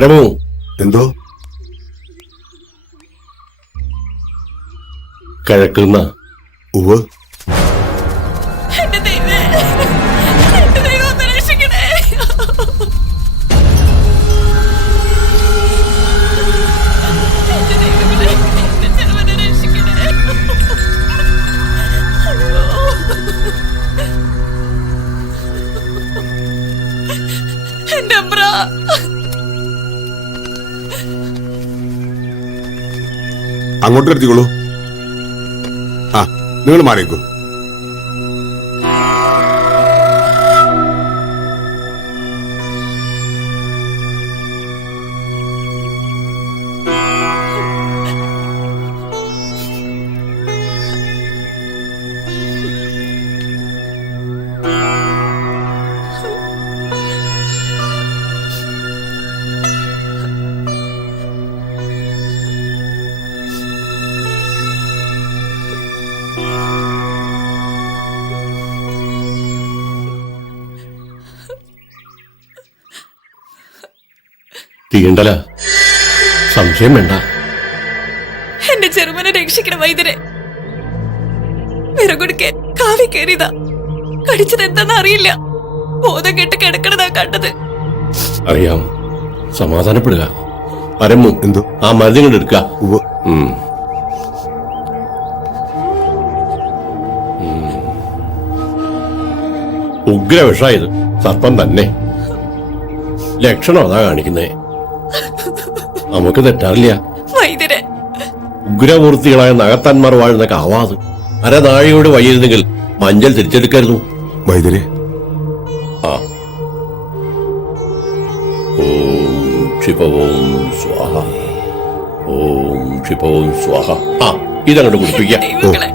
പരമു, എന്തോ കിഴക്കുന്ന ഉവ് അങ്ങോട്ട് എടുത്തിക്കോളൂ. ആ, നിങ്ങൾ മാറിക്കോ. തീണ്ടല, സംശയം വേണ്ട. എന്റെ ചെറുമനെ രക്ഷിക്കണം വൈദ്യരെ. വിറകൊടുക്കാൻ കാവി കയറിയതാ. കടിച്ചത് എന്താന്ന് അറിയില്ല. ബോധം കെട്ട് കിടക്കണതാ കണ്ടത്. അറിയാം, സമാധാനപ്പെടുക. പരമു, എന്തോ ആ മരുന്ന് കൊണ്ട് എടുക്ക. ഉവ് ഉഗ്ര വിഷായത് സർപ്പം തന്നെ. ലക്ഷണം അതാ കാണിക്കുന്നേ. നമുക്ക് തെറ്റാറില്ല. വൈദ്യരെ, ഉഗ്രമൂർത്തികളായ നഗത്താന്മാർ വാഴുന്ന കാവാത് അരനാഴിയോട് വയ്യിരുന്നെങ്കിൽ മഞ്ചൽ തിരിച്ചെടുക്കായിരുന്നു. വൈദ്യരെ, ആ, ഓം ക്ഷിപവും സ്വാഹ, ഓം ക്ഷിപവും സ്വാഹ. ആ, ഇതങ്ങോട്ട് കുടിപ്പിക്കാം. ദൈവങ്ങളെ,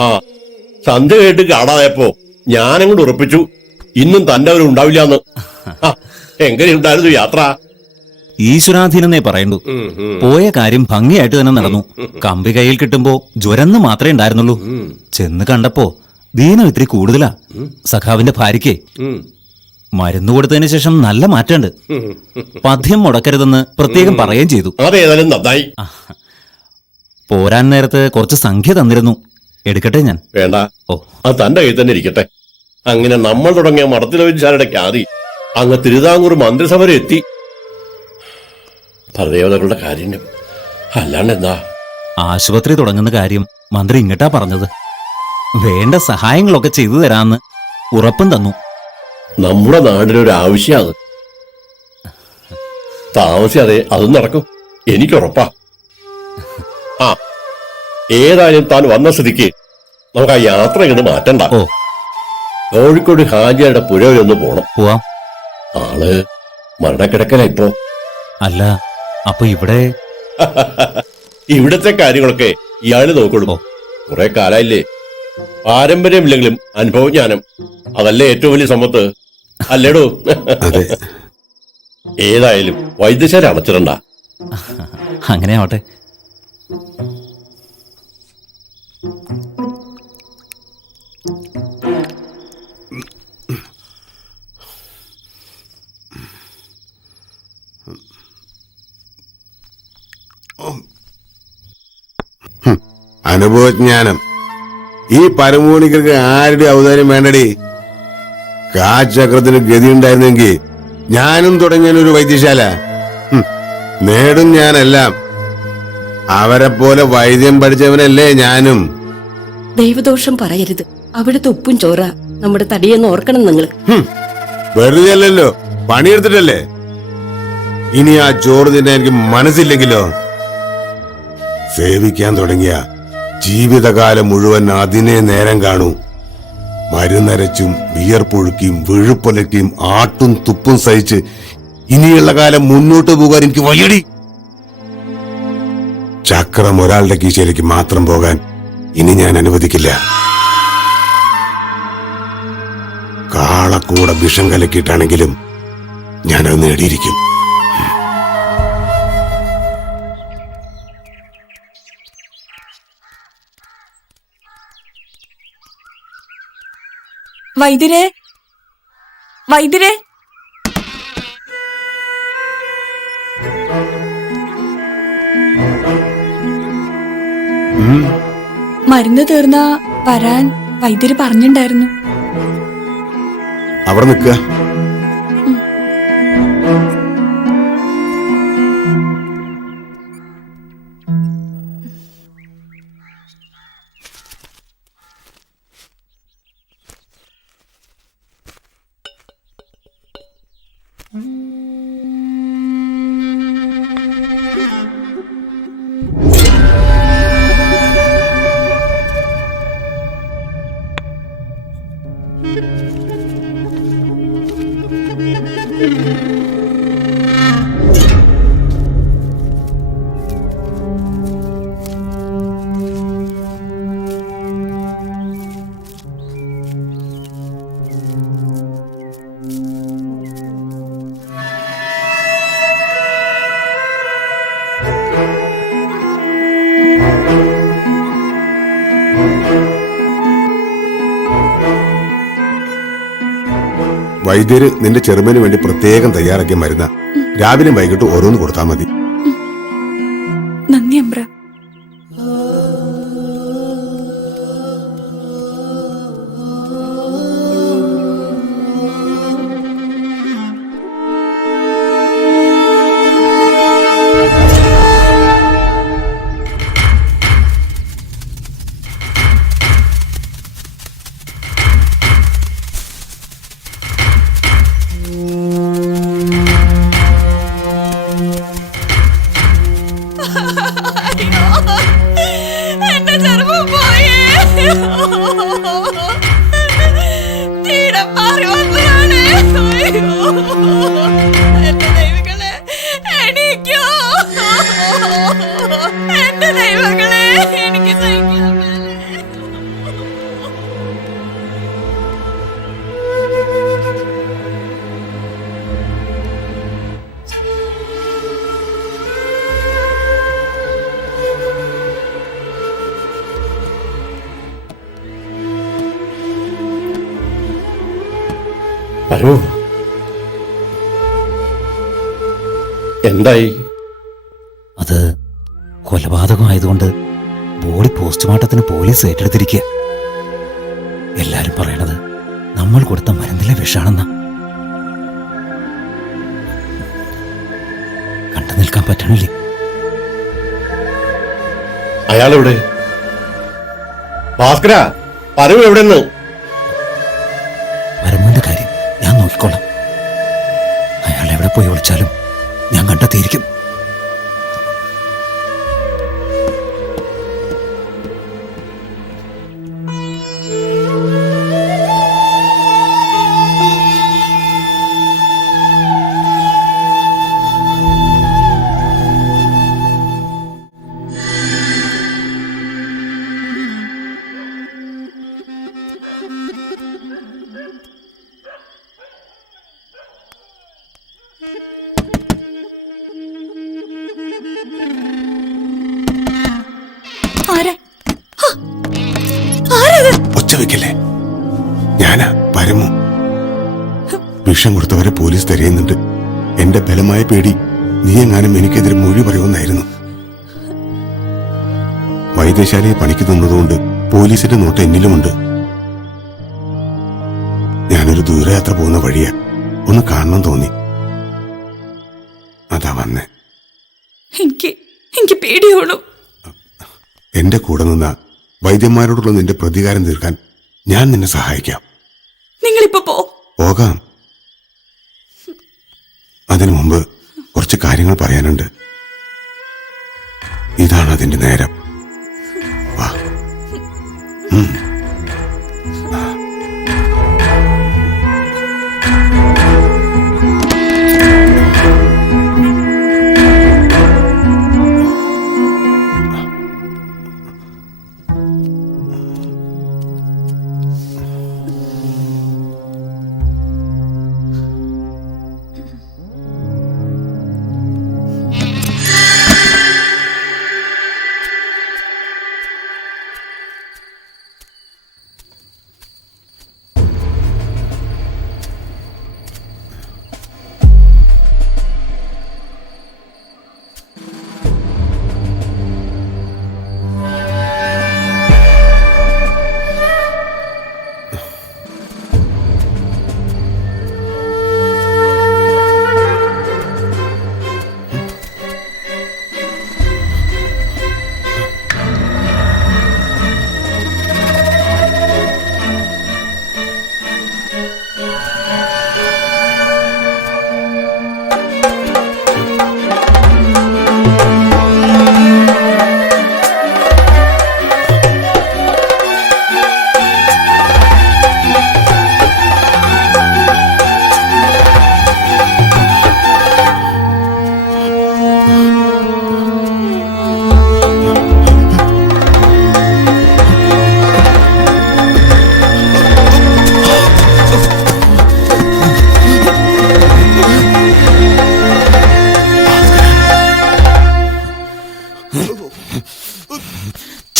ആ, സന്ധ്യ കേട്ട് കാണാതായപ്പോ ഞാനങ്ങോട്ട് ഉറപ്പിച്ചു ഇന്നും തന്റെ അവർ ഉണ്ടാവില്ലാന്ന്. എങ്ങനെയുണ്ടായിരുന്നു യാത്ര? ഈശ്വരാധീനെന്നേ പറയണ്ടു. പോയ കാര്യം ഭംഗിയായിട്ട് തന്നെ നടന്നു. കമ്പി കയ്യിൽ കിട്ടുമ്പോ ജ്വരന്ന് മാത്രമേ ഉണ്ടായിരുന്നുള്ളൂ. ചെന്ന് കണ്ടപ്പോ ദീനം ഇത്തിരി കൂടുതലാ. സഖാവിന്റെ ഭാര്യയ്ക്ക് മരുന്ന് കൊടുത്തതിന് ശേഷം നല്ല മാറ്റമുണ്ട്. പഥ്യം മുടക്കരുതെന്ന് പ്രത്യേകം പറയുകയും ചെയ്തു. അതേതായാലും നന്നായി. പോരാൻ നേരത്ത് കുറച്ച് സംഖ്യ തന്നിരുന്നു. എടുക്കട്ടെ ഞാൻ? വേണ്ട, ഓ, അത് തന്റെ കയ്യിൽ തന്നെ ഇരിക്കട്ടെ. അങ്ങനെ നമ്മൾ തുടങ്ങിയ മടത്തിലൊഴിച്ചാരുടെ ഖ്യാതി അങ്ങ് തിരുവിതാംകൂർ മന്ത്രിസഭ വരെ എത്തി. ഭരദേവതകളുടെ കാര്യം അല്ലാണ്ട് എന്താ? ആശുപത്രി തുടങ്ങുന്ന കാര്യം മന്ത്രി ഇങ്ങട്ടാ പറഞ്ഞത്. വേണ്ട സഹായങ്ങളൊക്കെ ചെയ്തു തരാന്ന് ഉറപ്പും തന്നു. നമ്മുടെ നാടിനൊരു ആവശ്യമാണ്. താമസിയാതെ അതും നടക്കും, എനിക്കുറപ്പാ. ആ, ഏതായാലും താൻ വന്ന സ്ഥിതിക്ക് നമുക്ക് ആ യാത്ര ഇങ്ങോട്ട് മാറ്റണ്ട. ഓ, കോഴിക്കോട് ഹാജിയുടെ പുഴ വരെ ഒന്ന് പോണം. പോവാം. ആള് മരണക്കിടക്കല ഇപ്പോ. അല്ല, അപ്പൊ ഇവിടെ ഇവിടത്തെ കാര്യങ്ങളൊക്കെ ഇയാള് നോക്കണു. കുറെ കാലായില്ലേ. പാരമ്പര്യമില്ലെങ്കിലും അനുഭവജ്ഞാനം അതല്ലേ ഏറ്റവും വലിയ സമ്പത്ത്, അല്ലേടോ? ഏതായാലും വൈദ്യശാല അടച്ചിടണ്ട. അങ്ങനെ ആവട്ടെ. അനുഭവജ്ഞാനം ഈ പരമോണികർക്ക് ആരുടെ ഔദാര്യം വേണ്ടടി. കാച്ചക്രത്തിന് ഗതി ഉണ്ടായിരുന്നെങ്കിൽ ഞാനും തുടങ്ങിയൊരു വൈദ്യശാല. നേടും ഞാനെല്ലാം. അവരെ പോലെ വൈദ്യം പഠിച്ചവനല്ലേ ഞാനും. ദൈവദോഷം പറയരുത്. അവിടുത്തെ ഉപ്പും ചോറ നമ്മുടെ തടിയെന്ന് ഓർക്കണം നിങ്ങൾ. വെറുതെ അല്ലല്ലോ, പണിയെടുത്തിട്ടല്ലേ. ഇനി ആ ചോറ് തിന്നാൻ എനിക്ക് മനസ്സില്ലെങ്കിലോ? സേവിക്കാൻ തുടങ്ങിയ ജീവിതകാലം മുഴുവൻ അതിനെ നേരം കാണൂ. മരുന്നരച്ചും വിയർപ്പൊഴുക്കിയും വിഴുപ്പൊലക്കിയും ആട്ടും തുപ്പും സഹിച്ച് ഇനിയുള്ള കാലം മുന്നോട്ട് പോകാൻ എനിക്ക് വയ്യടി. ചക്രം ഒരാളുടെ കീശയിലേക്ക് മാത്രം പോകാൻ ഇനി ഞാൻ അനുവദിക്കില്ല. കാളക്കൂടെ വിഷം കലക്കിയിട്ടാണെങ്കിലും ഞാനത് നേടിയിരിക്കും. വൈദ്യരെ, വൈദ്യരെ, മരുന്ന് തീർന്നാ വരാൻ വൈദ്യര് പറഞ്ഞിട്ടുണ്ടായിരുന്നു. അവിടെ നിൽക്കുക. വൈദ്യര് നിന്റെ ചെറുമന് വേണ്ടി പ്രത്യേകം തയ്യാറാക്കിയ മരുന്ന. രാവിലെ വൈകിട്ട് ഓരോന്ന് കൊടുത്താൽ മതി. നന്ദി അമ്പ്ര. എന്റെ ചെറുപ്പം പോയേ. തീരെ മാറി വന്നതാണ്. എന്റെ ദൈവങ്ങളെ എണീക്കോ. എന്റെ ദൈവങ്ങളെ എനിക്ക് സഹിക്കാൻ മേലെ. പരമു, എന്തായി? അത് കൊലപാതകമായതുകൊണ്ട് ബോഡി പോസ്റ്റ്മോർട്ടത്തിന് പോലീസ് ഏറ്റെടുത്തിരിക്കുക. എല്ലാരും പറയണത് നമ്മൾ കൊടുത്ത മരുന്നിലെ വിഷാണെന്ന. കണ്ടു നിൽക്കാൻ പറ്റണില്ലേ? അയാളെവിടെ? ഭാസ്കര, പരമു എവിടെന്ന്? പരമുവിന്റെ കാര്യം ഞാൻ നോക്കിക്കോളാം. അയാൾ എവിടെ പോയി ഒളിച്ചാലും ഞാൻ കണ്ടെത്തിയിരിക്കും. ഒച്ച വെക്കല്ലേ. ഞാനാ പരമു. വിഷം കൊടുത്തവരെ പോലീസ് തിരയുന്നുണ്ട്. എന്റെ ബലമായ പേടി നീ എങ്ങാനും എനിക്കെതിരെ മൊഴി പറയുമെന്നായിരുന്നു. വൈദ്യശാലയെ പണിക്ക് തന്നതുകൊണ്ട് പോലീസിന്റെ നോട്ട് എന്നിലുമുണ്ട്. ഞാനൊരു ദൂരയാത്ര എനിക്ക് പേടിയോണു. എന്റെ കൂടെ നിന്ന വൈദ്യന്മാരോടുള്ള നിന്റെ പ്രതികാരം തീർക്കാൻ ഞാൻ നിന്നെ സഹായിക്കാം. നിങ്ങളിപ്പോ പോകാം. അതിനു മുമ്പ് കുറച്ച് കാര്യങ്ങൾ പറയാനുണ്ട്. ഇതാണ് അതിന്റെ നേരം. വാ.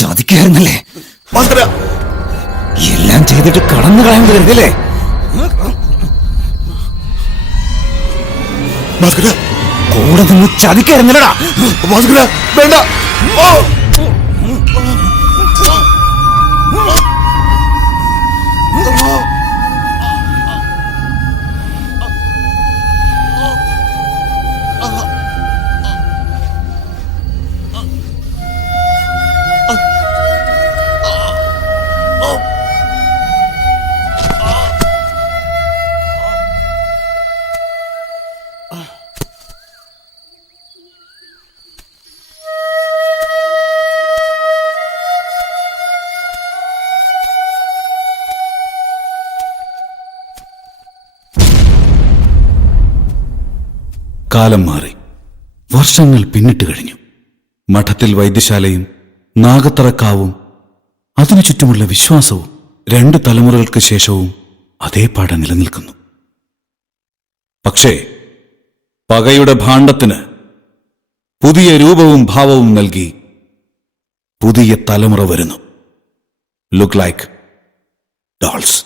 ചതിക്കായിരുന്നല്ലേ? എല്ലാം ചെയ്തിട്ട് കടന്നു കളയാൻ കരുതല്ലേ? കൂടെ നിന്ന് ചതിക്കായിരുന്നല്ലടാ? വേണ്ട. കാലം മാറി. വർഷങ്ങൾ പിന്നിട്ട് കഴിഞ്ഞു. മഠത്തിൽ വൈദ്യശാലയും നാഗത്തറക്കാവും അതിനു ചുറ്റുമുള്ള വിശ്വാസവും 2 തലമുറകൾക്ക് ശേഷവും അതേപാടെ നിലനിൽക്കുന്നു. പക്ഷേ പകയുടെ ഭാണ്ഡത്തിന് പുതിയ രൂപവും ഭാവവും നൽകി പുതിയ തലമുറ വരുന്നു. Look like dolls.